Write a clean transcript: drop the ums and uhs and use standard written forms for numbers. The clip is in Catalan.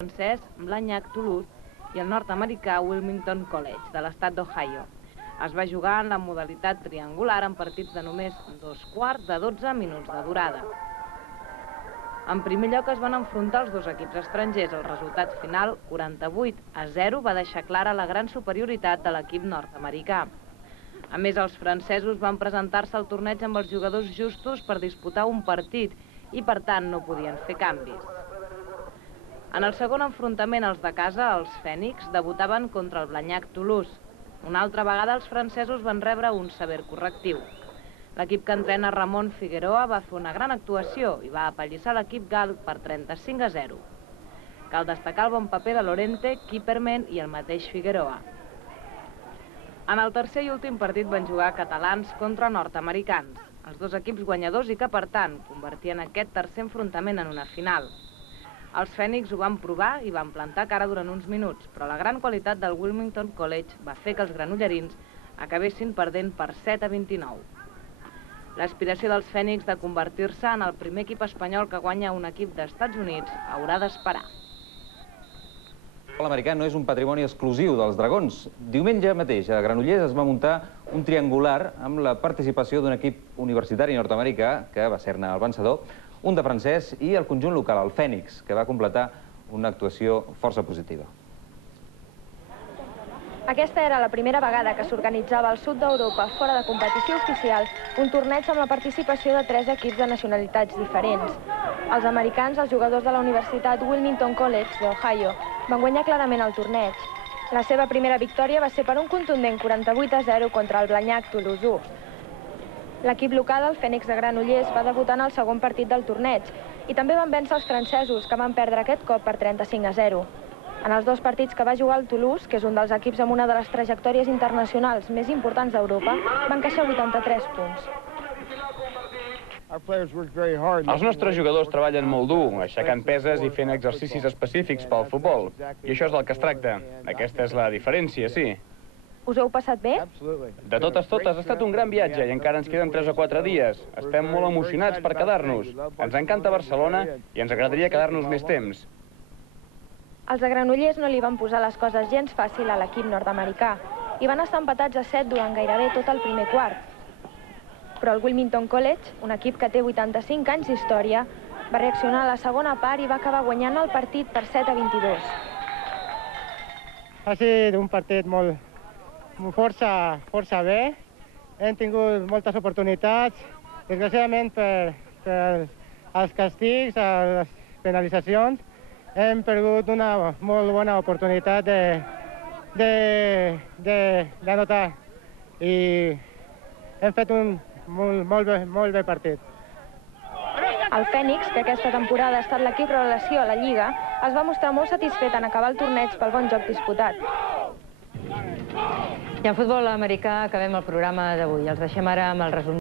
francès Blagnac-Toulouse i el nord-americà Wilmington College, de l'estat d'Ohio. Es va jugar en la modalitat triangular en partits de només 2 quarts de 12 minuts de durada. En primer lloc es van enfrontar els dos equips estrangers. El resultat final, 48-0, va deixar clara la gran superioritat de l'equip nord-americà. A més, els francesos van presentar-se al torneig amb els jugadors justos per disputar un partit i, per tant, no podien fer canvis. En el segon enfrontament, els de casa, els Fènix, debutaven contra el Blagnac-Toulouse. Una altra vegada, els francesos van rebre un sever correctiu. L'equip que entrena Ramon Figueroa va fer una gran actuació i va apallissar l'equip gal per 35-0. Cal destacar el bon paper de Lorente, Kipperman i el mateix Figueroa. En el tercer i últim partit van jugar catalans contra nord-americans, els dos equips guanyadors i que, per tant, convertien aquest tercer enfrontament en una final. Els Fènix ho van provar i van plantar cara durant uns minuts, però la gran qualitat del Wilmington College va fer que els granollerins acabessin perdent per 7-29. L'aspiració dels Fènix de convertir-se en el primer equip espanyol que guanya un equip d'Estats Units haurà d'esperar. El futbol americà no és un patrimoni exclusiu dels Dragons. Diumenge mateix a Granollers es va muntar un triangular amb la participació d'un equip universitari nord-americà, que va ser-ne el vencedor, un de francès i el conjunt local, el Fènix, que va completar una actuació força positiva. Aquesta era la primera vegada que s'organitzava al sud d'Europa, fora de competició oficial, un torneig amb la participació de 3 equips de nacionalitats diferents. Els americans, els jugadors de la Universitat Wilmington College d'Ohio, van guanyar clarament el torneig. La seva primera victòria va ser per un contundent 48-0 contra el Blagnac-Toulouse. L'equip local, el Fènix de Granollers, va debutar en el segon partit del torneig i també van vèncer els francesos, que van perdre aquest cop per 35-0. En els 2 partits que va jugar el Toulouse, que és un dels equips amb una de les trajectòries internacionals més importants d'Europa, van encaixar 83 punts. Els nostres jugadors treballen molt dur, aixecant peses i fent exercicis específics pel futbol. I això és del que es tracta. Aquesta és la diferència, sí. Us heu passat bé? De totes, ha estat un gran viatge i encara ens queden 3 o 4 dies. Estem molt emocionats per quedar-nos. Ens encanta Barcelona i ens agradaria quedar-nos més temps. Els de Granollers no li van posar les coses gens fàcil a l'equip nord-americà i van estar empatats a 7 durant gairebé tot el primer quart. Però el Wilmington College, un equip que té 85 anys d'història, va reaccionar a la segona part i va acabar guanyant el partit per 7-22. Ha sigut un partit força bé. Hem tingut moltes oportunitats. Desgraciadament, per els castigs, les penalitzacions, hem perdut una molt bona oportunitat d'anotar i hem fet un molt bé partit. El Fènix, que aquesta temporada ha estat l'equip revelació a la Lliga, es va mostrar molt satisfet en acabar el torneig pel bon joc disputat. I en futbol americà acabem el programa d'avui. Els deixem ara amb el resum.